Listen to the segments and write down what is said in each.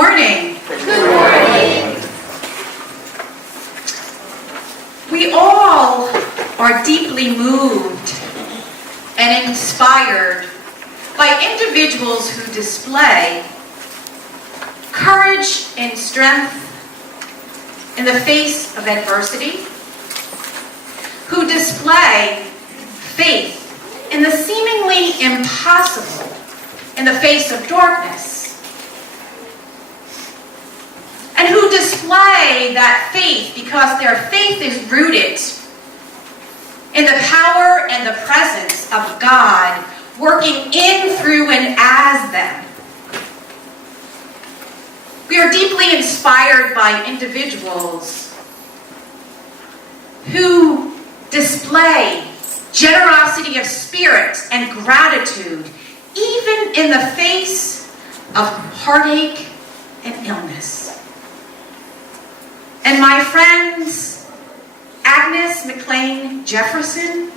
morning. Good morning. We all are deeply moved and inspired by individuals who display courage and strength in the face of adversity, who display faith in the seemingly impossible in the face of darkness, and who display that faith because their faith is rooted in the power and the presence of God working in, through, and as them. We are deeply inspired by individuals who display generosity of spirit and gratitude even in the face of heartache and illness. And my friends, Agnes Jefferson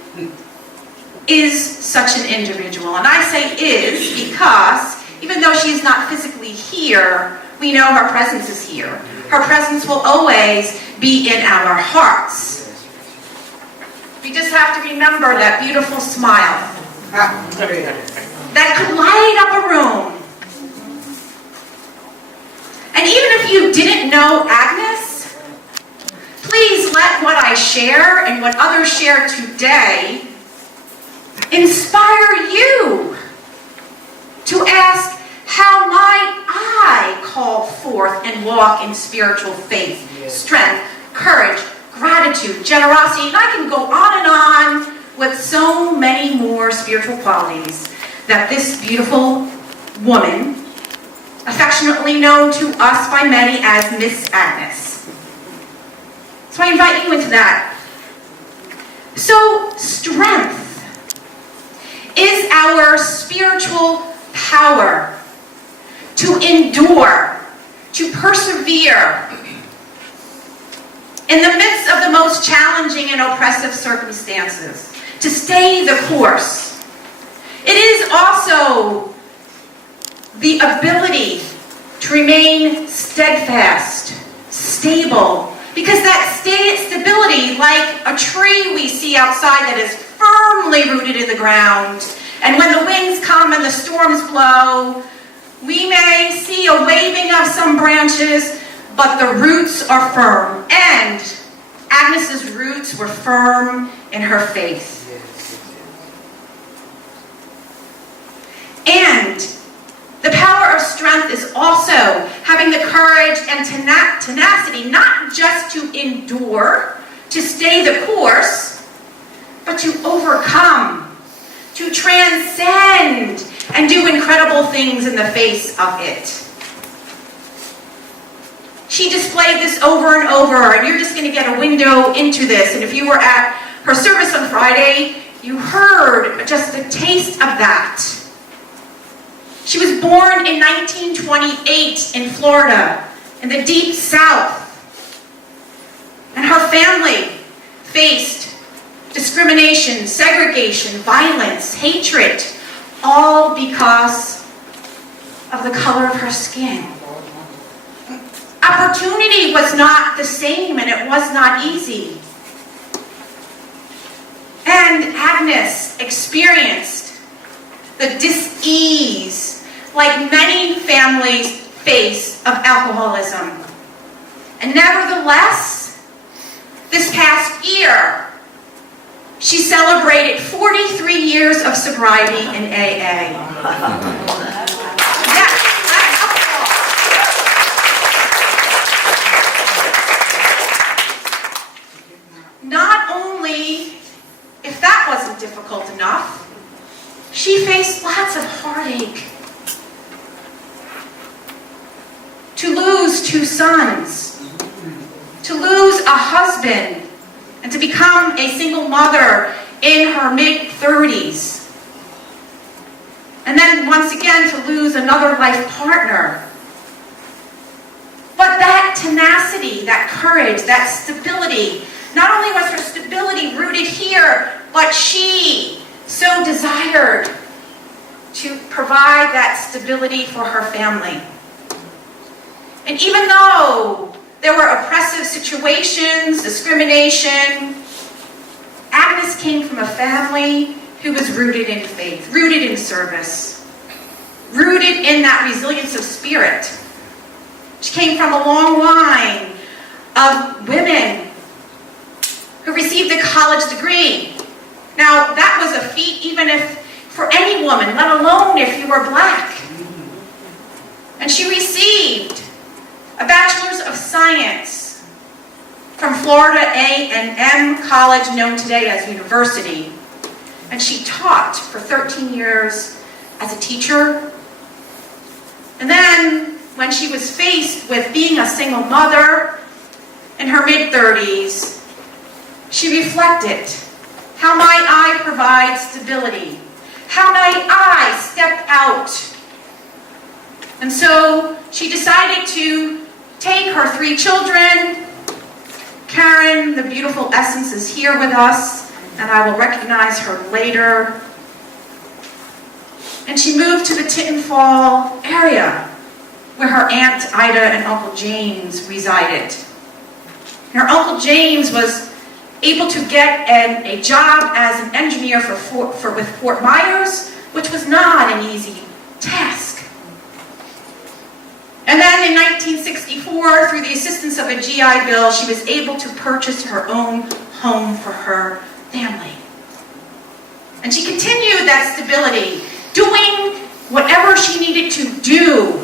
is such an individual. And I say is because even though she is not physically here, we know her presence is here. Her presence will always be in our hearts. We just have to remember that beautiful smile that could light up a room. And even if you didn't know Agnes, please let what I share and what others share today inspire you to ask, how might I call forth and walk in spiritual faith, strength, courage, gratitude, generosity, and I can go on and on with so many more spiritual qualities that this beautiful woman, affectionately known to us by many as Miss Agnes. So I invite you into that. So strength is our spiritual power to endure, to persevere in the midst of the most challenging and oppressive circumstances, to stay the course. It is also the ability to remain steadfast, stable, because that stability, like a tree we see outside that is firmly rooted in the ground, and when the winds come and the storms blow, we may see a waving of some branches, but the roots are firm. And Agnes's roots were firm in her faith. And the power of strength is also having the courage and tenacity, not just to endure, to stay the course, but to overcome, to transcend, and do incredible things in the face of it. She displayed this over and over, and you're just going to get a window into this. And if you were at her service on Friday, you heard just a taste of that. She was born in 1928 in Florida, in the deep South. And her family faced discrimination, segregation, violence, hatred, all because of the color of her skin. Opportunity was not the same, and it was not easy. And Agnes experienced the dis-ease like many families face of alcoholism. And nevertheless, this past year, she celebrated 43 years of sobriety in AA. Yes, that's applause. Not only, if that wasn't difficult enough, she faced lots of heartache. To lose 2 sons, to lose a husband, and to become a single mother in her mid-30s. And then once again to lose another life partner. But that tenacity, that courage, that stability, not only was her stability rooted here, but she so desired to provide that stability for her family. And even though there were oppressive situations, discrimination, Agnes came from a family who was rooted in faith, rooted in service, rooted in that resilience of spirit. She came from a long line of women who received a college degree. Now, that was a feat even if for any woman, let alone if you were black. And she received a Bachelor's of Science from Florida A&M College, known today as University. And she taught for 13 years as a teacher. And then, when she was faced with being a single mother in her mid-30s, she reflected, how might I provide stability? How might I step out? And so she decided to take her 3 children. Karen, the beautiful Essence, is here with us, and I will recognize her later. And she moved to the Tittenfall area, where her Aunt Ida and Uncle James resided. And her Uncle James was able to get a job as an engineer with Fort Myers, which was not an easy task. And then in 1964, through the assistance of a GI Bill, she was able to purchase her own home for her family. And she continued that stability, doing whatever she needed to do.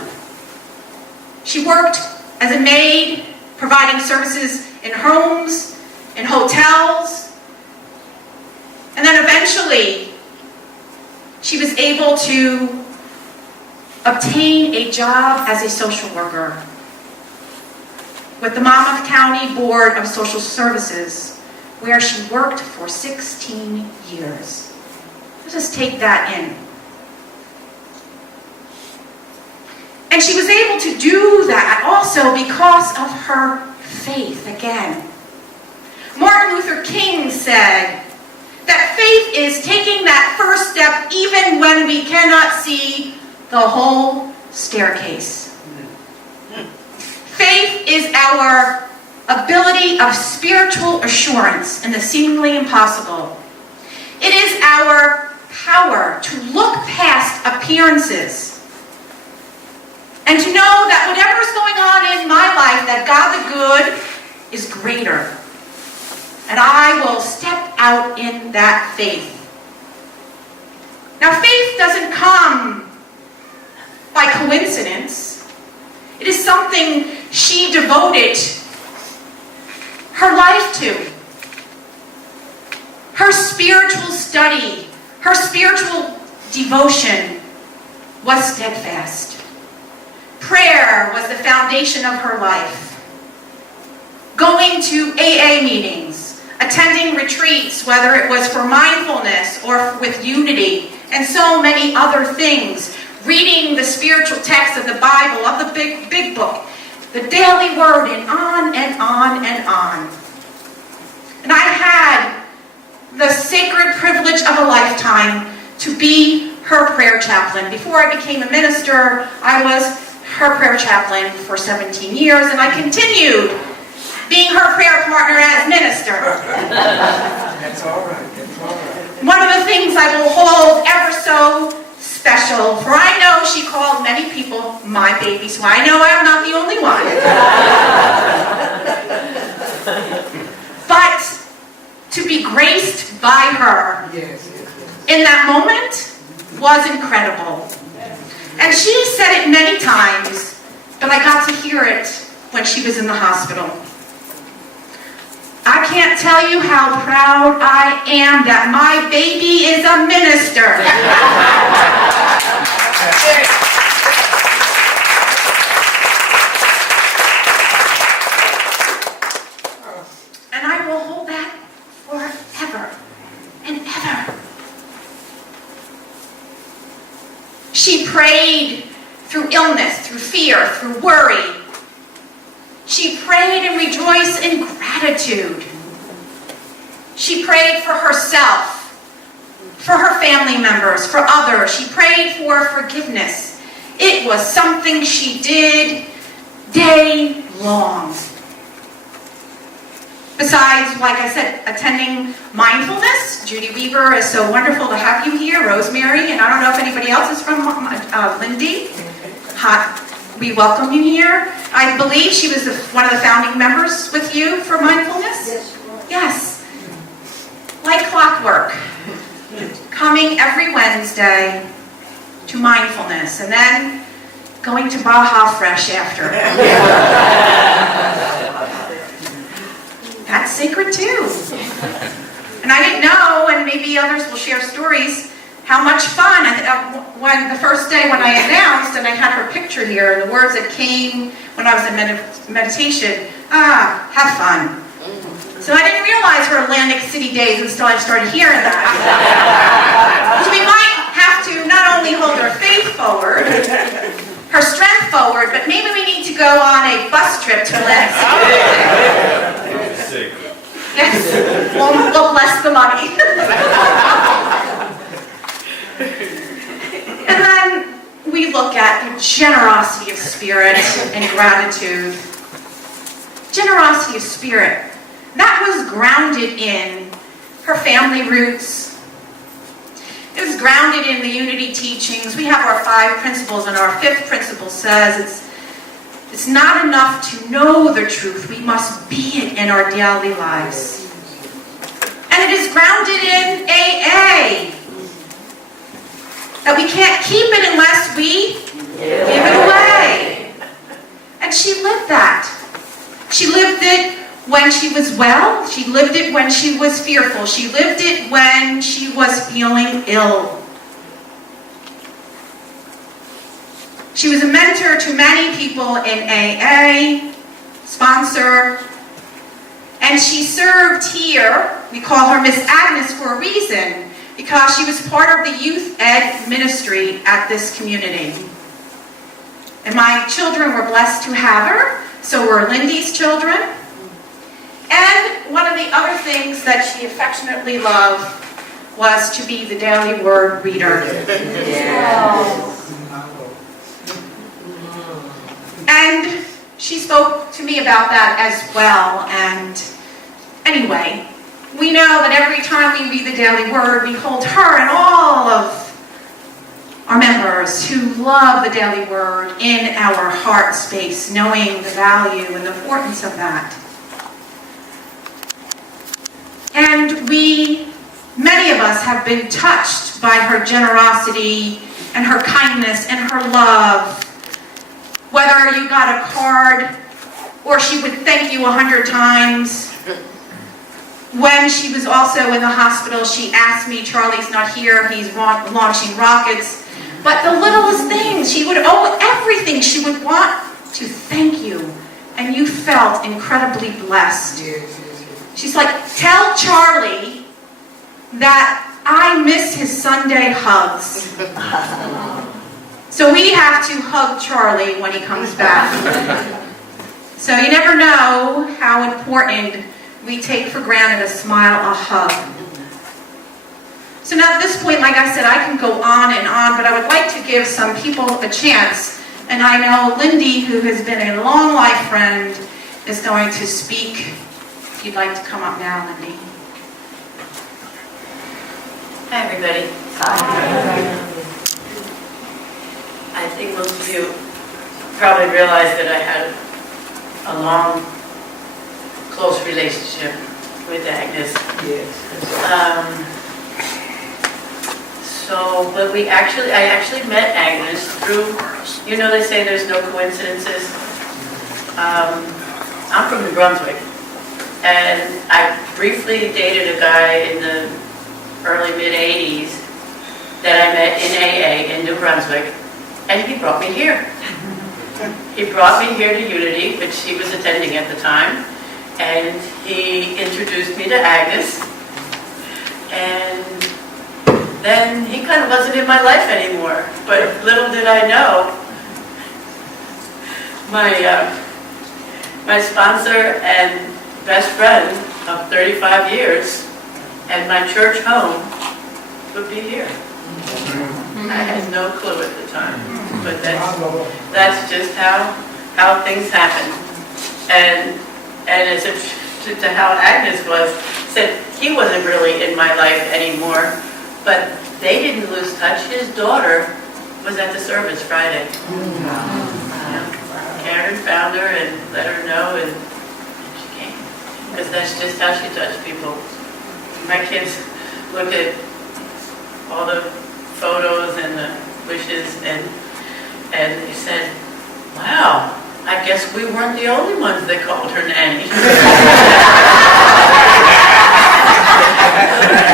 She worked as a maid, providing services in homes, in hotels, and then eventually she was able to obtain a job as a social worker with the Monmouth County Board of Social Services, where she worked for 16 years. Let's just take that in. And she was able to do that also because of her faith again. Martin Luther King said that faith is taking that first step even when we cannot see the whole staircase. Faith is our ability of spiritual assurance in the seemingly impossible. It is our power to look past appearances and to know that whatever's going on in my life, that God the good is greater. And I will step out in that faith. Now, faith doesn't come by coincidence. It is something she devoted her life to. Her spiritual study, her spiritual devotion was steadfast. Prayer was the foundation of her life. Going to AA meetings, attending retreats, whether it was for mindfulness or with unity, and so many other things. Reading the spiritual text of the Bible, of the big book, the daily word, and on and on and on. And I had the sacred privilege of a lifetime to be her prayer chaplain. Before I became a minister, I was her prayer chaplain for 17 years, and I continued being her prayer partner as minister. That's all right. That's all right. One of the things I will hold ever so special, for I know she called many people my baby, so I know I'm not the only one. But to be graced by her in that moment was incredible. And she said it many times, but I got to hear it when she was in the hospital. I can't tell you how proud I am that my baby is a minister. And I will hold that forever and ever. She prayed through illness, through fear, through worry. She prayed and rejoiced in gratitude. She prayed for herself, for her family members, for others. She prayed for forgiveness. It was something she did day long. Besides, like I said, attending mindfulness, Judy Weaver is so wonderful to have you here, Rosemary, and I don't know if anybody else is from Lindy. Hi, we welcome you here. I believe she was one of the founding members with you for mindfulness? Yes. Yes. Like clockwork. Coming every Wednesday to mindfulness, and then going to Baja Fresh after. That's sacred too. And I didn't know, and maybe others will share stories, how much fun. When the first day when I announced, and I had her picture here, and the words that came when I was in meditation, have fun. So I didn't realize her Atlantic City days until I started hearing that. So we might have to not only hold her faith forward, her strength forward, but maybe we need to go on a bus trip to Atlantic City. Yes, we'll bless the money. And then we look at the generosity of spirit and gratitude. Generosity of spirit. That was grounded in her family roots. It was grounded in the unity teachings. We have our 5 principles, and our 5th principle says it's not enough to know the truth. We must be it in our daily lives. And it is grounded in AA. That we can't keep it unless we give it away. And she lived that. She lived it when she was well. She lived it when she was fearful. She lived it when she was feeling ill. She was a mentor to many people in AA, sponsor, and she served here. We call her Miss Agnes for a reason, because she was part of the youth ed ministry at this community. And my children were blessed to have her, so were Lindy's children. And one of the other things that she affectionately loved was to be the daily word reader. Yes. And she spoke to me about that as well. And anyway, we know that every time we read the daily word, we hold her and all of our members who love the daily word in our heart space, knowing the value and the importance of that. And many of us have been touched by her generosity and her kindness and her love. Whether you got a card or she would thank you 100 times. When she was also in the hospital, she asked me, Charlie's not here, he's launching rockets. But the littlest things, she would owe everything. She would want to thank you. And you felt incredibly blessed. She's like, tell Charlie that I miss his Sunday hugs. So we have to hug Charlie when he comes back. So you never know how important we take for granted a smile, a hug. So now at this point, like I said, I can go on and on, but I would like to give some people a chance. And I know Lindy, who has been a long life friend, is going to speak. If you'd like to come up now, Lindy. Hi, everybody. Hi. I think most of you probably realize that I had a long, close relationship with Agnes. Yes. But I actually met Agnes through, they say there's no coincidences. I'm from New Brunswick, and I briefly dated a guy in the early mid-'80s that I met in AA in New Brunswick, and he brought me here. He brought me here to Unity, which he was attending at the time, and he introduced me to Agnes, and then he kind of wasn't in my life anymore. But little did I know, my sponsor and best friend of 35 years and my church home would be here. I had no clue at the time, but that's just how how things happen. And as if to how Agnes was, said he wasn't really in my life anymore, but they didn't lose touch. His daughter was at the service Friday. Karen found her and let her know, and she came. Because that's just how she touched people. My kids look at all the photos and the wishes, and they said, wow, I guess we weren't the only ones that called her nanny.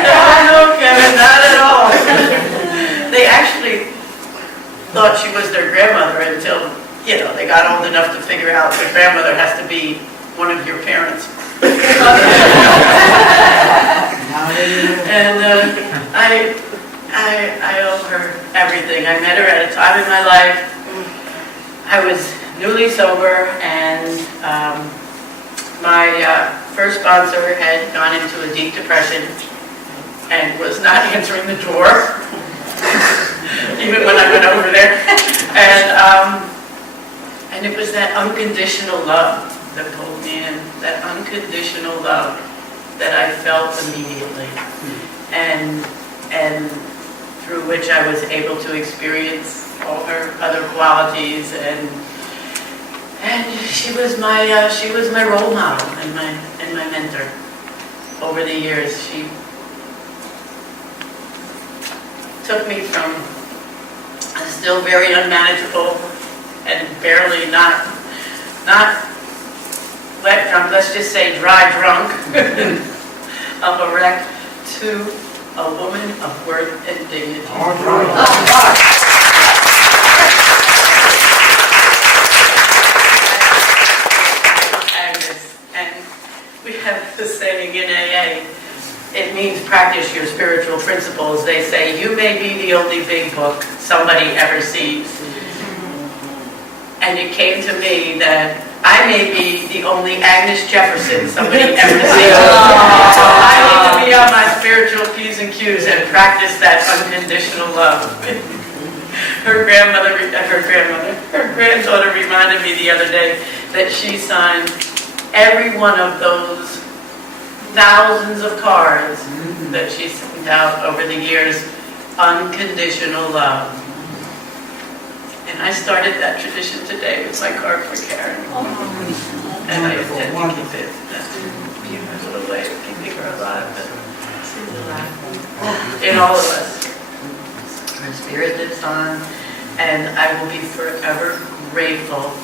No, Kevin, not at all. They actually thought she was their grandmother until, you know, they got old enough to figure out that grandmother has to be one of your parents. And I owe her everything. I met her at a time in my life. I was newly sober, and my first sponsor had gone into a deep depression and was not answering the door, even when I went over there. And it was that unconditional love that pulled me in, that unconditional love that I felt immediately, and through which I was able to experience all her other qualities, and she was my role model and my mentor over the years. She took me from a still very unmanageable and barely not wet drunk, let's just say dry drunk, of a wreck, to a woman of worth and dignity. Agnes, and we have the saying in AA, it means practice your spiritual principles. They say, you may be the only big book somebody ever sees. And it came to me that I may be the only Agnes Jefferson somebody ever sees. I need to be on my spiritual P's and Q's and practice that unconditional love. Her granddaughter reminded me the other day that she signed every one of those thousands of cards that she sent out over the years, unconditional love. And I started that tradition today with my card for Karen. And I intend to keep it. Keep her little way of keeping her alive. But she's alive. In all of us. Her spirit lives on. And I will be forever grateful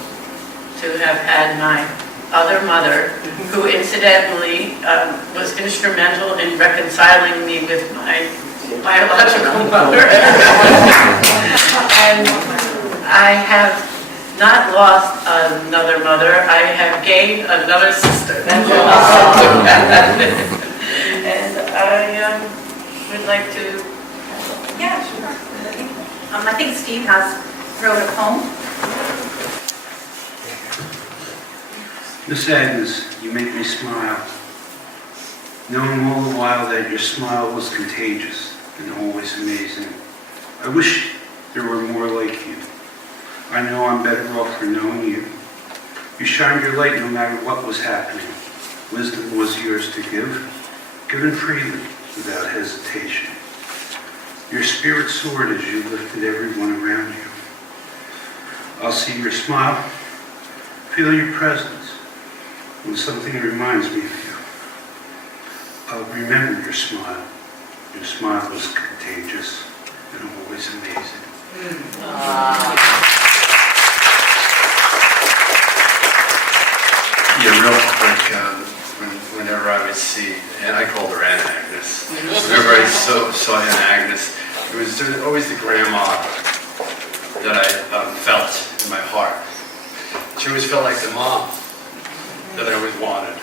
to have had my other mother, who incidentally was instrumental in reconciling me with my biological mother. And I have not lost another mother, I have gained another sister. That's all. And I would like to... Yeah, sure. I think Steve wrote a poem. Miss Agnes, you make me smile, knowing all the while that your smile was contagious and always amazing. I wish there were more like you. I know I'm better off for knowing you. You shined your light no matter what was happening. Wisdom was yours to give, given freely, without hesitation. Your spirit soared as you lifted everyone around you. I'll see your smile, feel your presence, when something reminds me of you. I'll remember your smile. Your smile was contagious and always amazing. Yeah, real quick, whenever I would see, and I called her Aunt Agnes, whenever I saw Aunt Agnes, it was always the grandma that I felt in my heart. She always felt like the mom that I always wanted.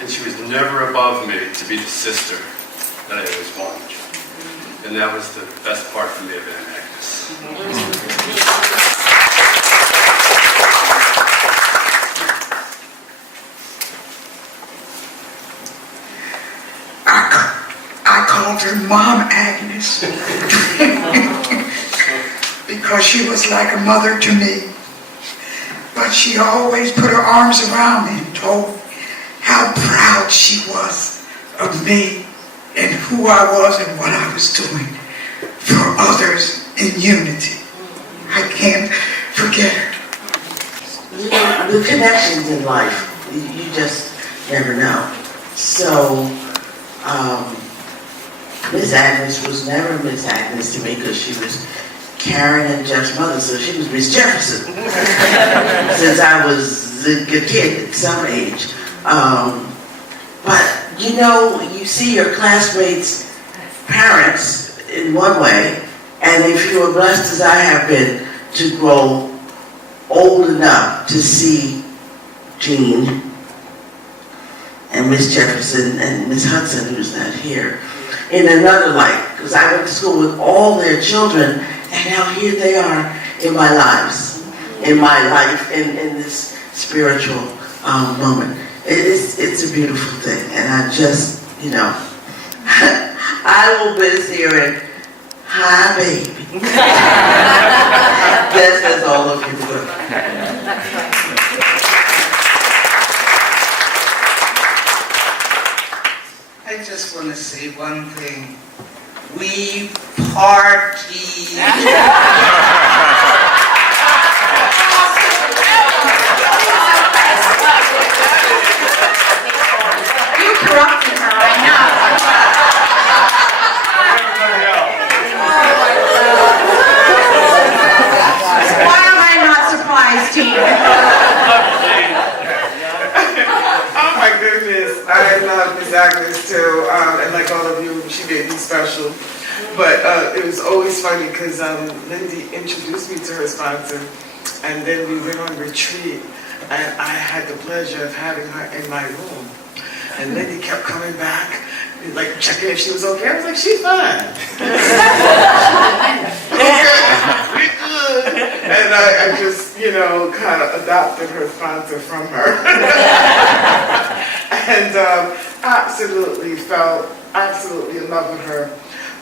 And she was never above me to be the sister that I always wanted. And that was the best part for me of Aunt Agnes. I called her Mom Agnes because she was like a mother to me. But but she always put her arms around me and told me how proud she was of me and who I was and what I was doing for others in unity. I can't forget her. You know, the connections in life, you just never know. So, Miss Agnes was never Miss Agnes to me because she was Karen and Jeff's mother, so she was Miss Jefferson since I was a kid at some age. But you know, you see your classmates' parents in one way, and if you were blessed as I have been to grow old enough to see Jean and Miss Jefferson and Miss Hudson, who's not here, in another light, because I went to school with all their children, and now here they are in my lives, in my life, in this spiritual moment. It's a beautiful thing, and I just, you know, I will miss hearing, "Hi, baby." That's all of you do. I just want to say one thing. We party. You corrupted her, I know. Why am I not surprised, Tina? Oh my goodness, I love Miss Agnes too, and like all of you, she made me special. But it was always funny because Lindy introduced me to her sponsor, and then we went on retreat, and I had the pleasure of having her in my room. And Lindy kept coming back, like checking if she was okay. I was like, she's fine. We good. And I just, you know, kind of adopted her sponsor from her. And absolutely in love with her.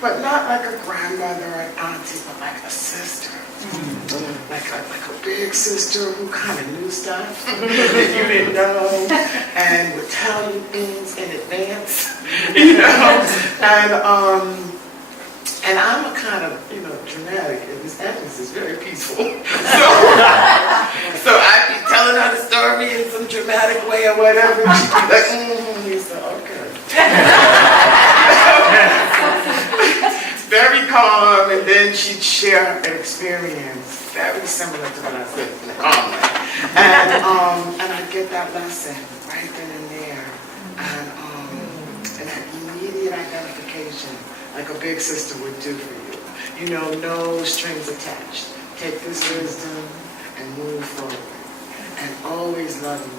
But not like a grandmother or an auntie, but like a sister. Like a big sister who kind of knew stuff that you didn't know and would tell you things in advance, you know. And I'm a kind of, you know, dramatic, and Miss Agnes is very peaceful. So I'd be telling her the story in some dramatic way or whatever. And she'd be like, you said, okay. Very calm, and then she'd share an experience very similar to what I said in a calm way. And I'd get that lesson right then and there. And that immediate identification, like a big sister would do for you. You know, no strings attached. Take this wisdom and move forward. And always loving me.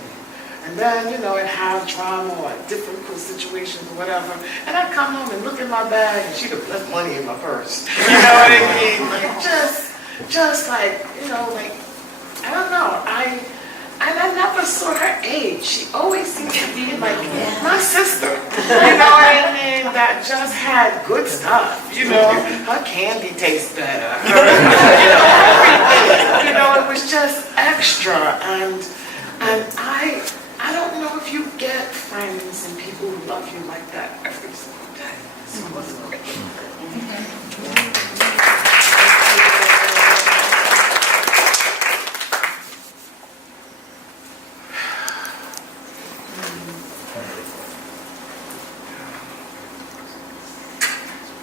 And then, you know, I'd have drama or difficult situations or whatever, and I'd come home and look in my bag, and she'd have left money in my purse. You know what I mean? Like, just like, you know, like, I don't know, I never saw her age. She always seemed to be like my sister. You know what I mean? That just had good stuff. You know, her candy tastes better. You know, everything. You know, it was just extra, and I don't know if you get friends and people who love you like that every single day. So it was great.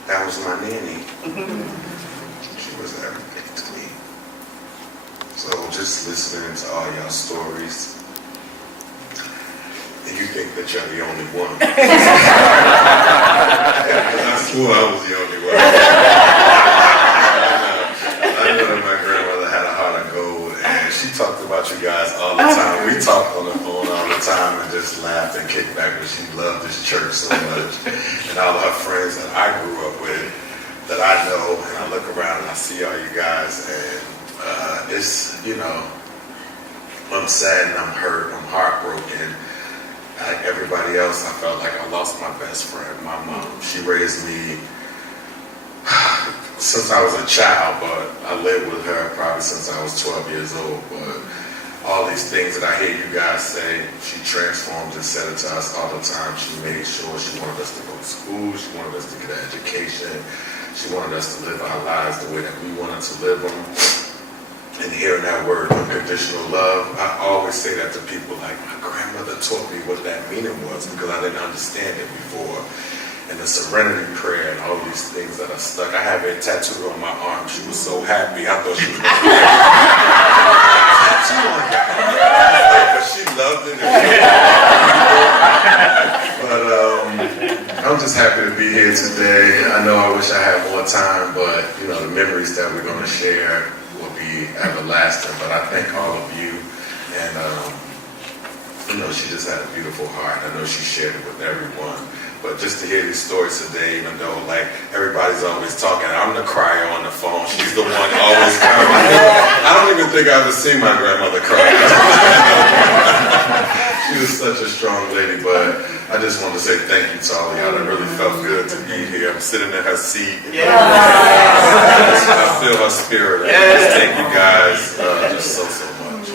That was my nanny. She was everything to me. So just listening to all y'all stories, and you think that you're the only one. I swore I was the only one. I know that my grandmother had a heart of gold, and she talked about you guys all the time. We talked on the phone all the time and just laughed and kicked back, but she loved this church so much. And all of her friends that I grew up with, that I know, and I look around and I see all you guys, and it's, you know, I'm sad and I'm hurt, I'm heartbroken. Like everybody else, I felt like I lost my best friend, my mom. She raised me since I was a child, but I lived with her probably since I was 12 years old. But all these things that I hear you guys say, she transformed and said it to us all the time. She made sure she wanted us to go to school, she wanted us to get an education, she wanted us to live our lives the way that we wanted to live them. And hearing that word, unconditional love, I always say that to people, like, my grandmother taught me what that meaning was because I didn't understand it before. And the serenity prayer and all these things that are stuck. I have it tattooed on my arm. She was so happy. I thought she was going to tattoo on that. But she loved it. But I'm just happy to be here today. I know I wish I had more time, but you know, the memories that we're going to share will be everlasting. But I thank all of you. And you know, she just had a beautiful heart. I know she shared it with everyone. But just to hear these stories today, even though like everybody's always talking, I'm the crier on the phone. She's the one always crying. I don't even think I ever seen my grandmother cry. She was such a strong lady. But I just want to say thank you to all of y'all. It really felt good to be here. I'm sitting in her seat. Yeah. I feel her spirit. Just thank you guys just so much.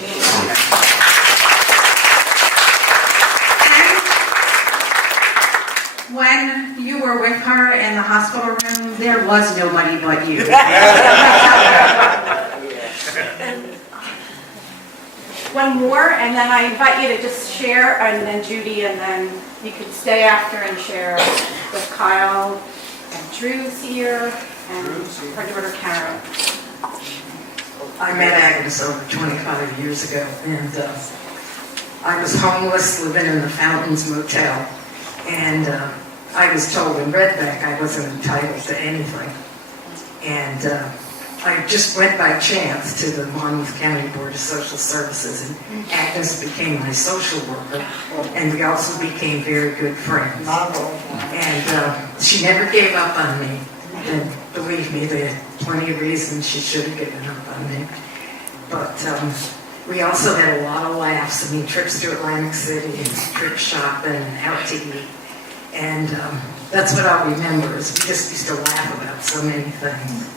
When you were with her in the hospital room, there was nobody but you. One more, and then I invite you to just share, and then Judy, and then you can stay after and share with Kyle, and Drew's here, and her daughter Karen. I met Agnes over 25 years ago, and I was homeless, living in the Fountains Motel, and I was told in Redback I wasn't entitled to anything. And I just went by chance to the Monmouth County Board of Social Services, and Agnes became my social worker, and we also became very good friends. And she never gave up on me. And believe me, there are plenty of reasons she should have given up on me. But we also had a lot of laughs. I mean, trips to Atlantic City, trip shopping, out to eat. And that's what I'll remember, is we just used to laugh about so many things.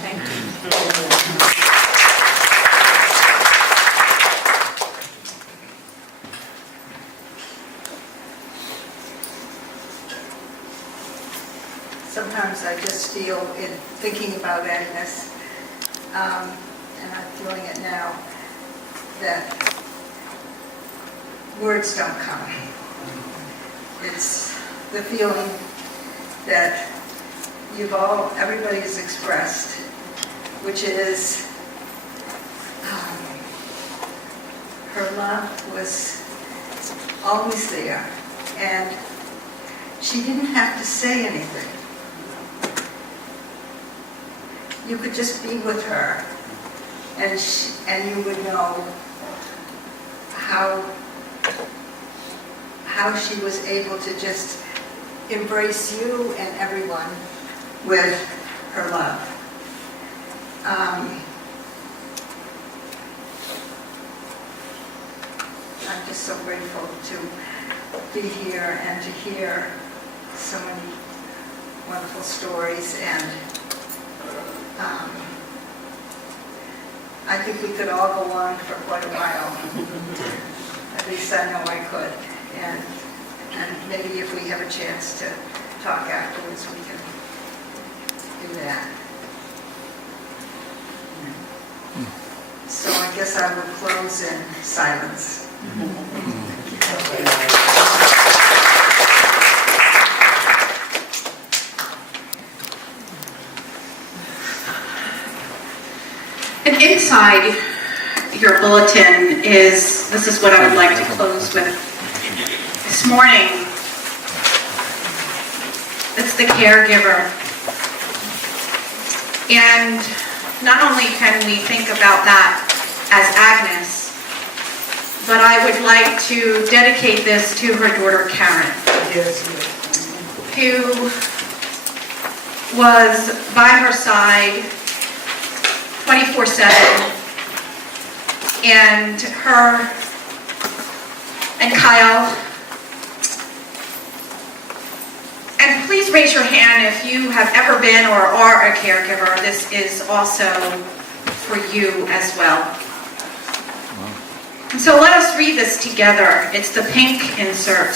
Thank you. Sometimes I just feel, in thinking about Agnes, and I'm feeling it now, that words don't come. It's the feeling that everybody has expressed, which is her love was always there, and she didn't have to say anything. You could just be with her, and you would know how she was able to just embrace you and everyone with her love. I'm just so grateful to be here and to hear so many wonderful stories, and I think we could all go on for quite a while. At least I know I could. And maybe if we have a chance to talk afterwards, we can do that. So I guess I will close in silence. And inside your bulletin this is what I would like to close with. This morning, it's the caregiver. And not only can we think about that as Agnes, but I would like to dedicate this to her daughter Karen, who was by her side 24/7, and her and Kyle. And please raise your hand if you have ever been or are a caregiver. This is also for you as well. So let us read this together. It's the pink insert.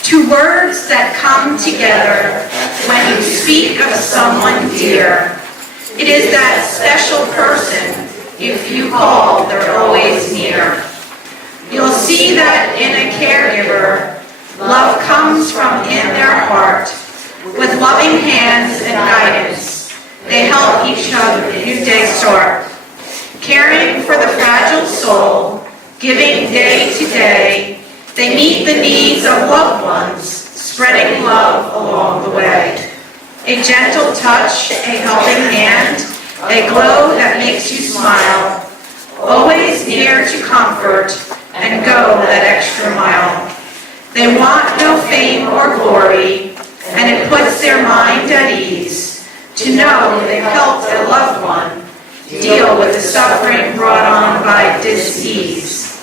Two words that come together when you speak of someone dear. It is that special person, if you call, they're always near. You'll see that in a caregiver, love comes from in their heart. With loving hands and guidance, they help each other new day start. Caring for the fragile soul, giving day to day, they meet the needs of loved ones, spreading love along the way. A gentle touch, a helping hand, a glow that makes you smile. Always near to comfort and go that extra mile. They want no fame or glory, and it puts their mind at ease to know they've helped a loved one deal with the suffering brought on by disease.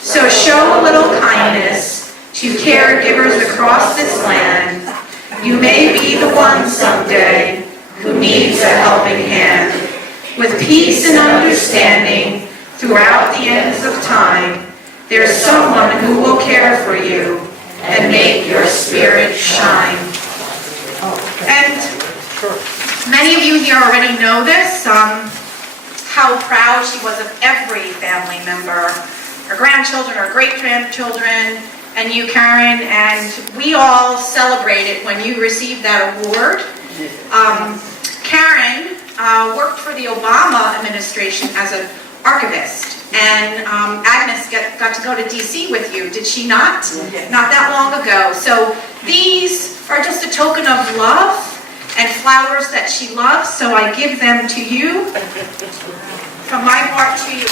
So show a little kindness to caregivers across this land. You may be the one someday who needs a helping hand. With peace and understanding throughout the ends of time, there's someone who will care for you and make your spirit shine. And many of you here already know this, how proud she was of every family member, her grandchildren, her great-grandchildren, and you, Karen, and we all celebrated when you received that award. Karen worked for the Obama administration as an archivist, and Agnes got to go to DC with you, did she not? Yes. Not that long ago. So these are just a token of love and flowers that she loves, so I give them to you, from my heart to you.